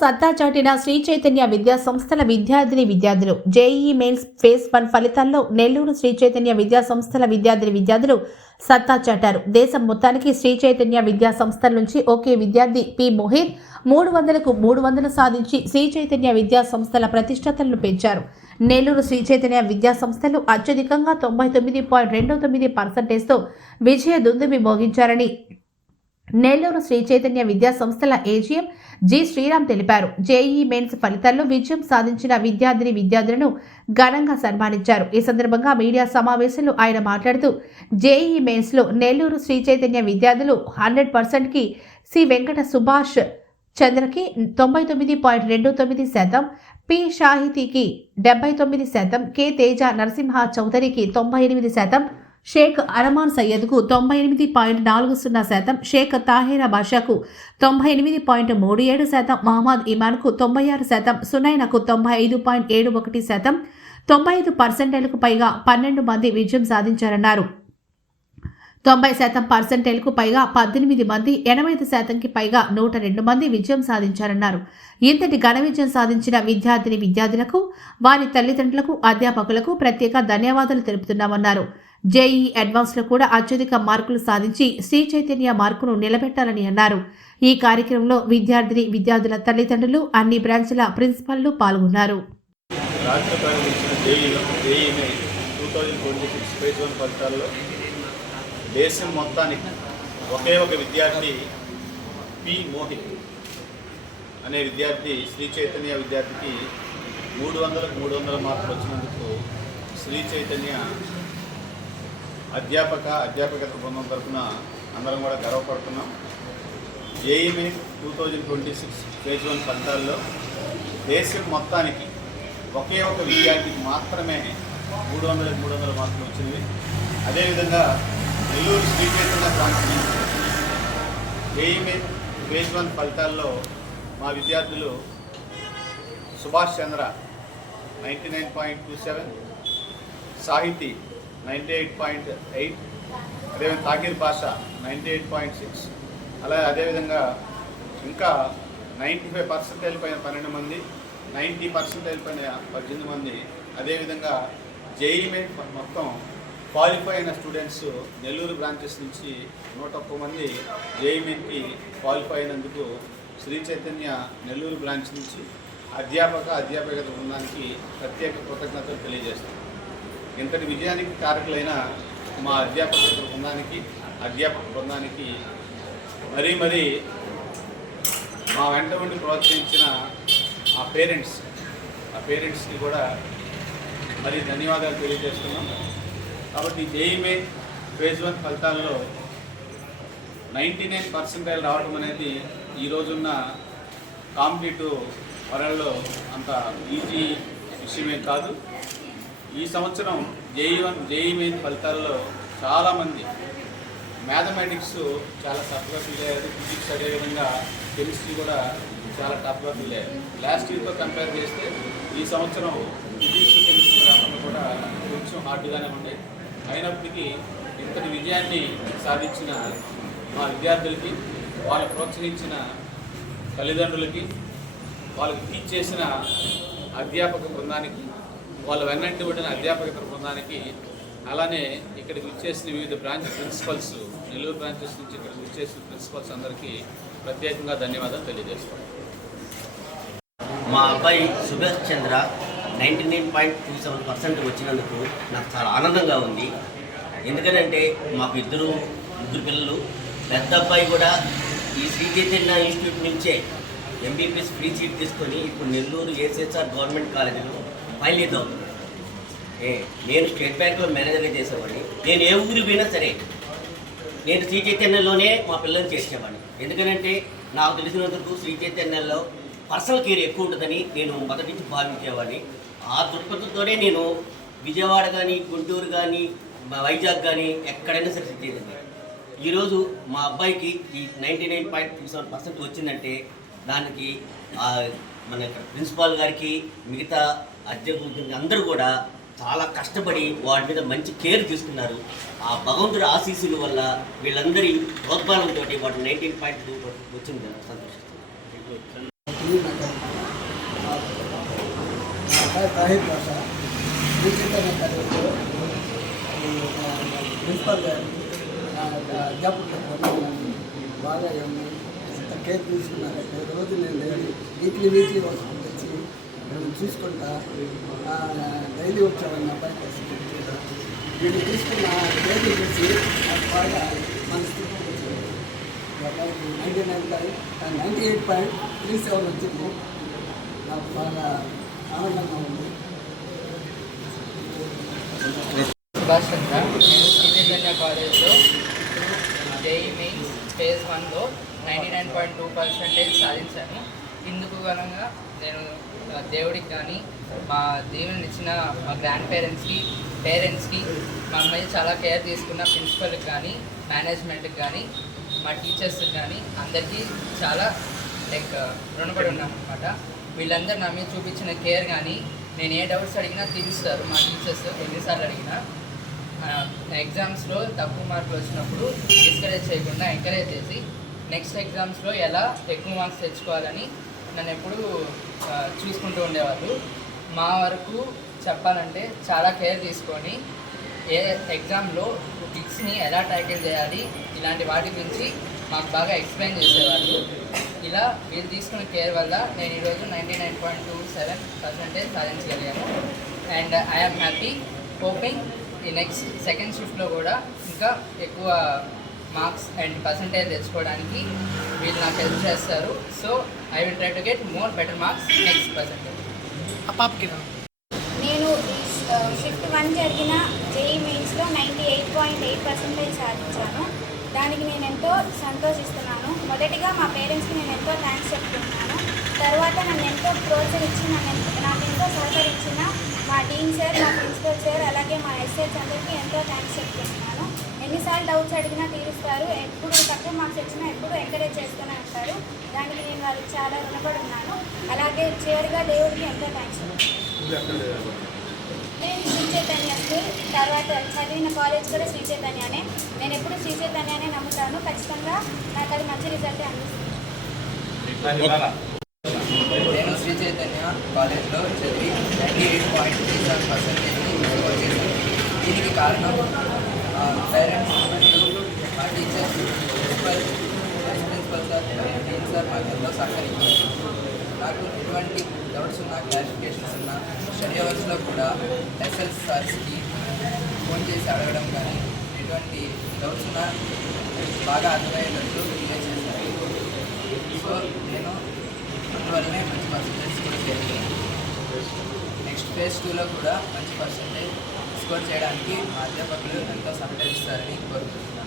సత్తా చాటిన శ్రీ చైతన్య విద్యా సంస్థల విద్యార్థులు జేఈఈ మెయిన్స్ ఫేజ్ 1 ఫలితాల్లో నెల్లూరు శ్రీ చైతన్య విద్యా సంస్థల విద్యార్థులు సత్తా చాటారు. దేశం మొత్తానికి శ్రీ చైతన్య విద్యా సంస్థల నుంచి ఒకే విద్యార్థి పి మోహిత్ 300కు 300 సాధించి శ్రీ చైతన్య విద్యా సంస్థల ప్రతిష్టతలను పెంచారు. నెల్లూరు శ్రీ చైతన్య విద్యా సంస్థలు అత్యధికంగా 99.29%తో విజయ దుందుబి మోగించారని నెల్లూరు శ్రీ చైతన్య విద్యా సంస్థల ఏజీఎం జి శ్రీరామ్ తెలిపారు. జేఈఈ మెయిన్స్ ఫలితాల్లో విజయం సాధించిన విద్యార్థులను ఘనంగా సన్మానించారు. ఈ సందర్భంగా మీడియా సమావేశంలో ఆయన మాట్లాడుతూ జేఈఈ మెయిన్స్ లో నెల్లూరు శ్రీ చైతన్య విద్యార్థులు 100%కి సి వెంకట సుభాష్ చంద్రకి 99.29%, పి షాహితీకి 79%, కె తేజ నరసింహ చౌదరికి 98%, షేక్ అరమాన్ సయ్యద్కు 98.40%, షేక్ తాహిరా బాషాకు 98.37%, మహమ్మద్ ఇమాన్కు 96%, సునైనకు 95.71%, 95%కు పైగా 12 మంది విజయం సాధించారన్నారు. 90% పైగా 18 మంది, 85%కి పైగా 102 మంది విజయం సాధించారన్నారు. ఇంతటి ఘన విజయం సాధించిన విద్యార్థులకు, వారి తల్లిదండ్రులకు, అధ్యాపకులకు ప్రత్యేక ధన్యవాదాలు తెలుపుతున్నామన్నారు. జేఈఈ అడ్వాన్స్లో కూడా అత్యధిక మార్కులు సాధించి శ్రీ చైతన్య మార్కును నిలబెట్టాలని అన్నారు. ఈ కార్యక్రమంలో విద్యార్థుల తల్లిదండ్రులు, అన్ని బ్రాంచ్ల ప్రిన్సిపల్లు పాల్గొన్నారు. దేశం మొత్తానికి ఒకే ఒక విద్యార్థి పి మోహిత్ అనే విద్యార్థి శ్రీ చైతన్య విద్యార్థికి 300కు 300 మార్కులు వచ్చినందుకు శ్రీ చైతన్య అధ్యాపకత బృందం తరఫున అందరం కూడా గర్వపడుతున్నాం. జేఈఈ మెయిన్స్ 2026 ఫేజ్ 1 ఫలితాల్లో దేశం మొత్తానికి ఒకే ఒక విద్యార్థికి మాత్రమే 300కు 300 మార్కులు వచ్చినవి. అదేవిధంగా Nellore Sri Chaitanya branch JEE mains phase 1 ఫలితాల్లో మా విద్యార్థులు సుభాష్ చంద్ర 99.27, సాహితీ 98.8, అదేవిధంగా తాకిర్ భాషా 98.6, అదేవిధంగా ఇంకా 95% పైన 12 మంది, 90% పైన 18 మంది, అదేవిధంగా జేఈఈ మెయిన్స్ మొత్తం క్వాలిఫై అయిన స్టూడెంట్స్ నెల్లూరు బ్రాంచెస్ నుంచి 101 మంది జేఈఈ మెయిన్కి క్వాలిఫై అయినందుకు శ్రీ చైతన్య నెల్లూరు బ్రాంచ్ నుంచి అధ్యాపకత బృందానికి ప్రత్యేక కృతజ్ఞతలు తెలియజేస్తాం. ఇంతటి విజయానికి కారకులైన మా అధ్యాపక బృందానికి మరీ మా వెంట ఉండి ప్రోత్సహించిన ఆ పేరెంట్స్కి కూడా మరి ధన్యవాదాలు తెలియజేస్తున్నాం. కాబట్టి జేఈఈ మెయిన్స్ ఫేజ్ 1 ఫలితాల్లో 99% రావడం అనేది ఈ రోజున్న కాంపిటేటివ్ వరల్డ్లో అంత ఈజీ విషయమే కాదు. ఈ సంవత్సరం జేఈఈ మెయిన్స్ ఫలితాల్లో చాలామంది మ్యాథమెటిక్స్ చాలా టఫ్గా ఫీల్ అయ్యారు, ఫిజిక్స్ అదేవిధంగా కెమిస్ట్రీ కూడా చాలా టఫ్గా ఫీల్ అయ్యారు. లాస్ట్ ఇయర్తో కంపేర్ చేస్తే ఈ సంవత్సరం ఫిజిక్స్, కెమిస్ట్రీ రాకుండా కూడా కొంచెం హార్డ్గానే ఉన్నాయి. అయినప్పటికీ ఇంతటి విజయాన్ని సాధించిన మా విద్యార్థులకి, వాళ్ళు ప్రోత్సహించిన తల్లిదండ్రులకి, వాళ్ళకి టీచ్ చేసిన అధ్యాపక బృందానికి, వాళ్ళ వెన్నంటి ఉండిన అధ్యాపక బృందానికి, అలానే ఇక్కడికి విచ్చేసిన వివిధ బ్రాంచ్ ప్రిన్సిపల్స్, నెల్లూరు బ్రాంచెస్ నుంచి ఇక్కడికి విచ్చేసిన ప్రిన్సిపల్స్ అందరికీ ప్రత్యేకంగా ధన్యవాదాలు తెలియజేస్తాం. మా అబ్బాయి సుభాష్ చంద్ర 99.27% వచ్చినందుకు నాకు చాలా ఆనందంగా ఉంది. ఎందుకంటే మాకు ముగ్గురు పిల్లలు. పెద్ద అబ్బాయి కూడా ఈ శ్రీ చైతన్య ఇన్స్టిట్యూట్ నుంచే ఎంబీబీఎస్ ఫ్రీ సీట్ తీసుకొని ఇప్పుడు నెల్లూరు ఏసీఎస్ఆర్ గవర్నమెంట్ కాలేజీలో ఫైనల్ ఇయర్ అవుతుంది. నేను స్టేట్ బ్యాంక్లో మేనేజర్గా చేసేవాడిని. నేను ఏ ఊరికి పోయినా సరే నేను శ్రీ చైతన్యలోనే మా పిల్లల్ని చేసేవాడిని. ఎందుకంటే నాకు తెలిసినందుకు శ్రీ చైతన్యంలో పర్సనల్ కేర్ ఎక్కువ ఉంటుందని నేను మొదటి నుంచి భావించేవాడిని. ఆ దృక్పథంతోనే నేను విజయవాడ కానీ, గుంటూరు కానీ, వైజాగ్ కానీ ఎక్కడైనా సరే చేసేది. ఈరోజు మా అబ్బాయికి ఈ 99.27% వచ్చిందంటే దానికి మన ప్రిన్సిపాల్ గారికి, మిగతా అధ్యాపకులకి అందరూ కూడా చాలా కష్టపడి వాటి మీద మంచి కేర్ తీసుకున్నారు. ఆ భగవంతుడి ఆశీస్సుల వల్ల వీళ్ళందరి ప్రోత్సాహంతో వాటి 19.2 వచ్చింది. సంతోషిస్తున్నాను. నగర్ తాహిర్ భాష శ్రీచైతన్య కాలేజీలో ప్రిన్సిపల్ గారు అధ్యాపకులకు బాగా ఎంత కేర్ తీసుకున్నారంటే రోజు నేను వీక్లీ వస్తుంది తెచ్చి నేను చూసుకుంటా డైలీ వచ్చేవాడిని అబ్బాయి వీళ్ళు తీసుకున్న కేర్ చూసి నాకు బాగా మనసు 98.37 వచ్చింది. నాకు బాగా ఆనందంగా ఉంది. సుభాష్ చంద్ర, నేను శ్రీచైతన్య కాలేజ్లో జేఈ మెయిన్స్ ఫేజ్ 1లో 99.2% సాధించాను. ఇందుకు కారణంగా నేను దేవుడికి కానీ మా దేవుని ఇచ్చిన మా గ్రాండ్ పేరెంట్స్కి మా మీద చాలా కేర్ తీసుకున్న ప్రిన్సిపల్కి కానీ మేనేజ్మెంట్కి కానీ మా టీచర్స్కి కానీ అందరికీ చాలా రుణపడి ఉన్నాను అనమాట. వీళ్ళందరూ నా మీద చూపించిన కేర్ కానీ నేను ఏ డౌట్స్ అడిగినా తీరుస్తారు మా టీచర్స్. ఎన్నిసార్లు అడిగినా ఎగ్జామ్స్లో తక్కువ మార్కులు వచ్చినప్పుడు డిస్కరేజ్ చేయకుండా ఎంకరేజ్ చేసి నెక్స్ట్ ఎగ్జామ్స్లో ఎలా ఎక్కువ మార్క్స్ తెచ్చుకోవాలని నన్ను ఎప్పుడూ చూసుకుంటూ ఉండేవాళ్ళు. మా వరకు చెప్పాలంటే చాలా కేర్ తీసుకొని ఏ ఎగ్జామ్లో బిట్స్ని ఎలా ట్యాకిల్ చేయాలి ఇలాంటి వాటి గురించి మాకు బాగా ఎక్స్ప్లెయిన్ చేసేవాళ్ళు. ఇలా వీళ్ళు తీసుకున్న కేర్ వల్ల నేను ఈరోజు 99.27% సాధించగలిగాను. అండ్ ఐఎమ్ హ్యాపీ హోపింగ్ ఈ నెక్స్ట్ సెకండ్ షిఫ్ట్లో కూడా ఇంకా ఎక్కువ మార్క్స్ అండ్ పర్సంటేజ్ తెచ్చుకోవడానికి వీళ్ళు నాకు హెల్ప్ చేస్తారు. So I will try to get more better marks next percentage. నేను షిఫ్ట్ 1 జరిగిన జేఈ మెయిన్స్లో 98.8% సాధించాను. దానికి నేను ఎంతో సంతోషిస్తున్నాను. మొదటిగా మా పేరెంట్స్కి నేను ఎంతో థ్యాంక్స్ చెప్తున్నాను. తర్వాత నన్ను ఎంతో ప్రోత్సహించి నాకు ఎంతో సహకరించిన మా డీన్ సార్, మా ప్రిన్సిపల్ సార్, అలాగే మా ఎస్ఎస్ అందరికీ ఎంతో థ్యాంక్స్ చెప్తున్నాను. ఎన్నిసార్లు డౌట్స్ అడిగినా తీరుస్తారు. ఎప్పుడు తక్కువ మార్క్స్ వచ్చినా ఎప్పుడు ఎంకరేజ్ చేస్తూనే ఉంటారు. దానికి నేను వాళ్ళకి చాలా రుణపడి ఉన్నాను. అలాగే చివరిగా దేవుడికి ఎంతో థ్యాంక్స్. నేను శ్రీచైతన్య స్కూల్, తర్వాత చదివిన కాలేజ్ కూడా శ్రీచైతన్యనే. నేను ఎప్పుడు శ్రీచైతన్యనే నమ్ముతాను. ఖచ్చితంగా నాకు అది మంచి రిజల్ట్ అందిస్తుంది. నేను శ్రీచైతన్య కాలేజ్లో చదివి 98.37% స్కోర్ చేశాను. దీనికి కారణం పేరెంట్స్ మరియు మా teachers, principal, vice principal sir, dean sir మాకు ఎంతో సహకరించారు. నాకు ఎటువంటి డౌట్స్ ఉన్నా, క్లారిఫికేషన్స్ ఉన్నా స్టడీ అవర్స్లో కూడా ఎస్ఎస్ సార్స్కి ఫోన్ చేసి అడగడం కానీ ఎటువంటి డౌట్స్ ఉన్నా బాగా అర్థమయ్యేటట్టు రిలే చేశారు. సో నేను అందువల్లనే మంచి పర్సంటేజ్ స్కోర్ చేయాలి. నెక్స్ట్ ఫేజ్ 2లో కూడా మంచి పర్సంటేజ్ స్కోర్ చేయడానికి మా అధ్యాపకులు ఎంతో సహకరిస్తారని కోరుకుంటున్నాను.